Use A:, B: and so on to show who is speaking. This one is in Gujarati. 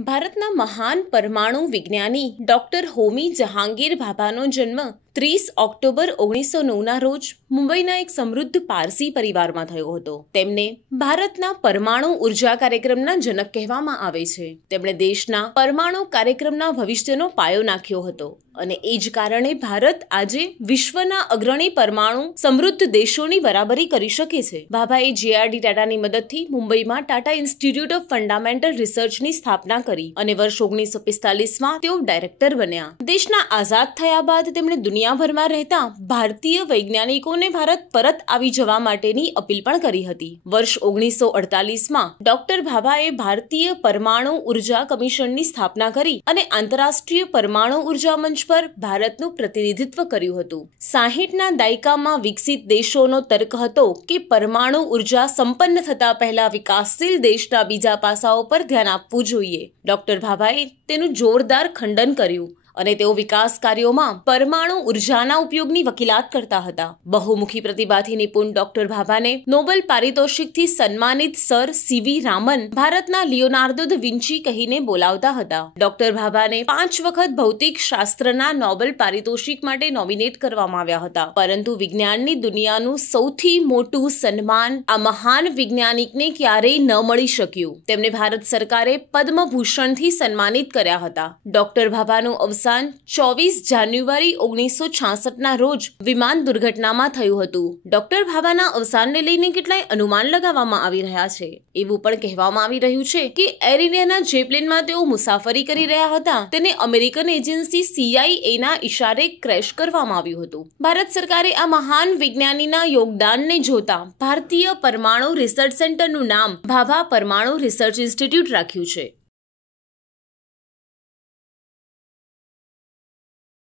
A: ભારતના મહાન પરમાણુ વિજ્ઞાની ડોક્ટર હોમી જહાંગીર ભાભાનો જન્મ ત્રીસ ઓક્ટોબર ઓગણીસો નવના રોજ મુંબઈના એક સમૃદ્ધ પારસી પરિવારમાં થયો હતો. તેમને ભારતના પરમાણુ ઊર્જા કાર્યક્રમના જનક કહેવામાં આવે છે. તેમણે દેશના પરમાણુ કાર્યક્રમના ભવિષ્યનો પાયો નાખ્યો હતો અને એ જ કારણે ભારત આજે વિશ્વના અગ્રણી પરમાણુ સમૃદ્ધ દેશોની બરાબરી કરી શકે છે. ભાભાએ જેઆરડી ટાટાની મદદથી મુંબઈમાં ટાટા ઇન્સ્ટિટ્યૂટ ઓફ ફંડામેન્ટલ રિસર્ચની સ્થાપના કરી અને વર્ષ ઓગણીસો પિસ્તાલીસમાં તેઓ ડાયરેક્ટર બન્યા. દેશના આઝાદ થયા બાદ તેમણે દુનિયાભરમાં રહેતા ભારતીય વૈજ્ઞાનિકોને ભારત પરત આવી જવા માટેની અપીલ પણ કરી હતી. વર્ષ ઓગણીસો અડતાલીસમાં ડોક્ટર ભાભાએ ભારતીય પરમાણુ ઊર્જા કમિશનની સ્થાપના કરી અને આંતરરાષ્ટ્રીય પરમાણુ ઊર્જા મંચ પર ભારતનું પ્રતિનિધિત્વ કર્યું હતું. સાહીઠના દાયકામાં વિકસિત દેશોનો તર્ક હતો કે પરમાણુ ઊર્જા સંપન્ન થતા પહેલા વિકાસશીલ દેશના બીજા પાસાઓ પર ધ્યાન આપવું જોઈએ. ડોક્ટર ભાભાએ તેનું જોરદાર ખંડન કર્યું. અને તેઓ વિકાસ કાર્યોમાં પરમાણુ ઉર્જાના ઉપયોગની વકીલાત કરતા હતા. બહુમુખી પ્રતિભાથી નિપુણ ડોક્ટર ભાભાને નોબેલ પારિતોષિકથી સન્માનિત સર સીવી રામન ભારતના લિયોનાર્દો દ વિન્ચી કહીને બોલાવતા હતા. ડોક્ટર ભાભાને પાંચ વખત ભૌતિક શાસ્ત્રના નોબેલ પારિતોષિક માટે નોમિનેટ કરવામાં આવ્યા હતા. પરંતુ વિજ્ઞાનની દુનિયાનું સૌથી મોટું સન્માન આ મહાન વૈજ્ઞાનિકને ક્યારેય ન મળી શક્યું. તેમને ભારત સરકારે પદ્મભૂષણથી સન્માનિત કર્યા હતા. ડોક્ટર ભાભાનું અવસાન અવસાન ચોવીસ જાન્યુઆરી ઓગણીસો છાસઠના રોજ વિમાન દુર્ઘટનામાં થયું હતું. ડોક્ટર ભાભાના અવસાનને લઈને કેટલાય અનુમાન લગાવવામાં આવી રહ્યા છે. એવું પણ કહેવામાં આવી રહ્યું છે કે એર ઇન્ડિયાના જે પ્લેનમાં તેઓ મુસાફરી કરી રહ્યા હતા. તેને અમેરિકન એજન્સી સીઆઈએના ઇશારે ક્રેશ કરવામાં આવ્યું હતું. ભારત સરકારે આ મહાન વિજ્ઞાનીના યોગદાનને જોતા ભારતીય પરમાણુ રિસર્ચ સેન્ટરનું નામ ભાભા પરમાણુ રિસર્ચ ઇન્સ્ટિટ્યૂટ રાખ્યું છે.